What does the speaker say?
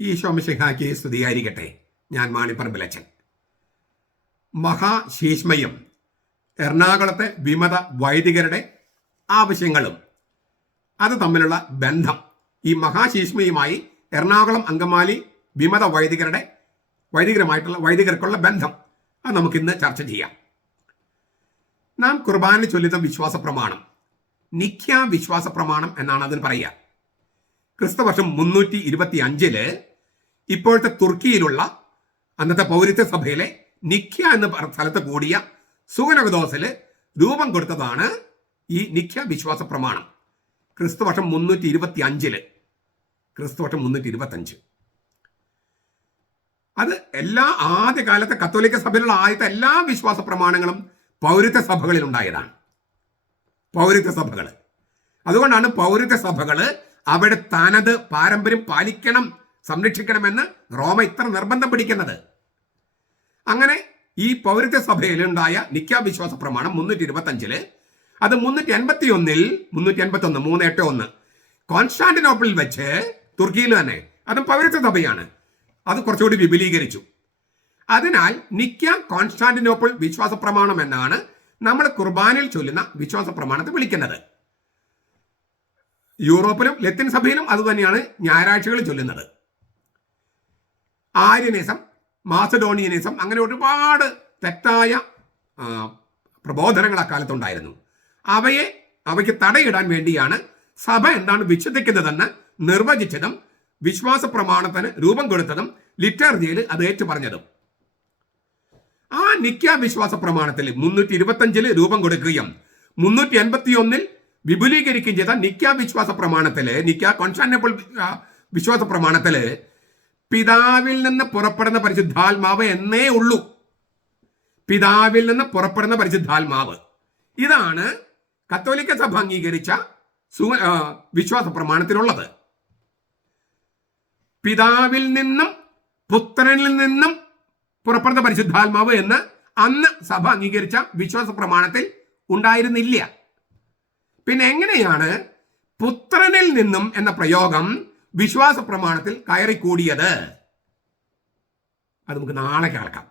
ഈശോ മിശിഹായ്ക്ക് സ്തുതിയായിരിക്കട്ടെ. ഞാൻ മാണിപ്പറമ്പിലച്ചൻ. മഹാശീഷ്മയും എറണാകുളത്തെ വിമത വൈദികരുടെ ആവശ്യങ്ങളും അത് തമ്മിലുള്ള ബന്ധം, ഈ മഹാശീഷ്മയുമായി എറണാകുളം അങ്കമാലി വിമത വൈദികർക്കുള്ള ബന്ധം അത് നമുക്കിന്ന് ചർച്ച ചെയ്യാം. നാം കുർബാന ചൊല്ലുന്ന വിശ്വാസ പ്രമാണം നിഖ്യ വിശ്വാസ പ്രമാണം എന്നാണ് അതിന് പറയുക. ക്രിസ്തുവർഷം 325 ഇപ്പോഴത്തെ തുർക്കിയിലുള്ള അന്നത്തെ പൗരത്വ സഭയിലെ നിഖ്യ എന്ന സ്ഥലത്ത് കൂടിയ സുഗനഗദോസിൽ രൂപം കൊടുത്തതാണ് ഈ നിഖ്യ വിശ്വാസ പ്രമാണം. ക്രിസ്തുവർഷം 325 അത് എല്ലാ ആദ്യകാലത്തെ കത്തോലിക്ക സഭയിലുള്ള ആദ്യത്തെ എല്ലാ വിശ്വാസ പ്രമാണങ്ങളും പൗരത്വ സഭകളിൽ ഉണ്ടായതാണ്. പൗരത്വ സഭകൾ, അതുകൊണ്ടാണ് പൗരത്വ സഭകൾ അവിടെ തനത് പാരമ്പര്യം പാലിക്കണം, സംരക്ഷിക്കണമെന്ന് റോമ ഇത്ര നിർബന്ധം പിടിക്കുന്നത്. അങ്ങനെ ഈ പൗരത്വ സഭയിലുണ്ടായ നിഖ്യ വിശ്വാസ പ്രമാണം 325 അത് 381 കോൺസ്റ്റാന്റിനോപ്പിളിൽ വെച്ച്, തുർക്കിയിൽ തന്നെ, അതും പൗരത്വ സഭയാണ്, അത് കുറച്ചുകൂടി വിപുലീകരിച്ചു. അതിനാൽ നിഖ്യ കോൺസ്റ്റാന്റിനോപ്പിൾ വിശ്വാസ പ്രമാണം എന്നാണ് നമ്മൾ കുർബാനയിൽ ചൊല്ലുന്ന വിശ്വാസ പ്രമാണത്തെ വിളിക്കുന്നത്. യൂറോപ്പിലും ലത്തീൻ സഭയിലും അതുതന്നെയാണ് ഞായറാഴ്ചകളിൽ ചൊല്ലുന്നത്. ആര്യനിസം, മാസഡോണിയനിസം, അങ്ങനെ ഒരുപാട് തെറ്റായ പ്രബോധനങ്ങൾ അക്കാലത്തുണ്ടായിരുന്നു. അവയ്ക്ക് തടയിടാൻ വേണ്ടിയാണ് സഭ എന്താണ് വിശ്വസിക്കുന്നതെന്ന് നിർവചിച്ചതും വിശ്വാസ പ്രമാണത്തിന് രൂപം കൊടുത്തതും ലിറ്റർജിയിൽ അത് ഏറ്റുപറഞ്ഞതും. ആ നിഖ്യ വിശ്വാസ പ്രമാണത്തിൽ 325 രൂപം കൊടുക്കുകയും 381 വിപുലീകരിക്കുകയും ചെയ്ത നിഖ്യ വിശ്വാസ പ്രമാണത്തില്, നിഖ്യ കോൺസ്റ്റാന്റിനോപ്പിൾ വിശ്വാസ പ്രമാണത്തില് പിതാവിൽ നിന്ന് പുറപ്പെടുന്ന പരിശുദ്ധാത്മാവ് എന്നേ ഉള്ളൂ. പിതാവിൽ നിന്ന് പുറപ്പെടുന്ന പരിശുദ്ധാത്മാവ്, ഇതാണ് കത്തോലിക്ക സഭ അംഗീകരിച്ച വിശ്വാസ പ്രമാണത്തിലുള്ളത്. പിതാവിൽ നിന്നും പുത്രനിൽ നിന്നും പുറപ്പെടുന്ന പരിശുദ്ധാത്മാവ് എന്ന് അന്ന് സഭ അംഗീകരിച്ച വിശ്വാസ പ്രമാണത്തിൽ ഉണ്ടായിരുന്നില്ല. പിന്നെ എങ്ങനെയാണ് പുത്രനിൽ നിന്നും എന്ന പ്രയോഗം വിശ്വാസ പ്രമാണത്തിൽ കയറിക്കൂടിയത്? അത് നമുക്ക് നാളെ കേൾക്കാം.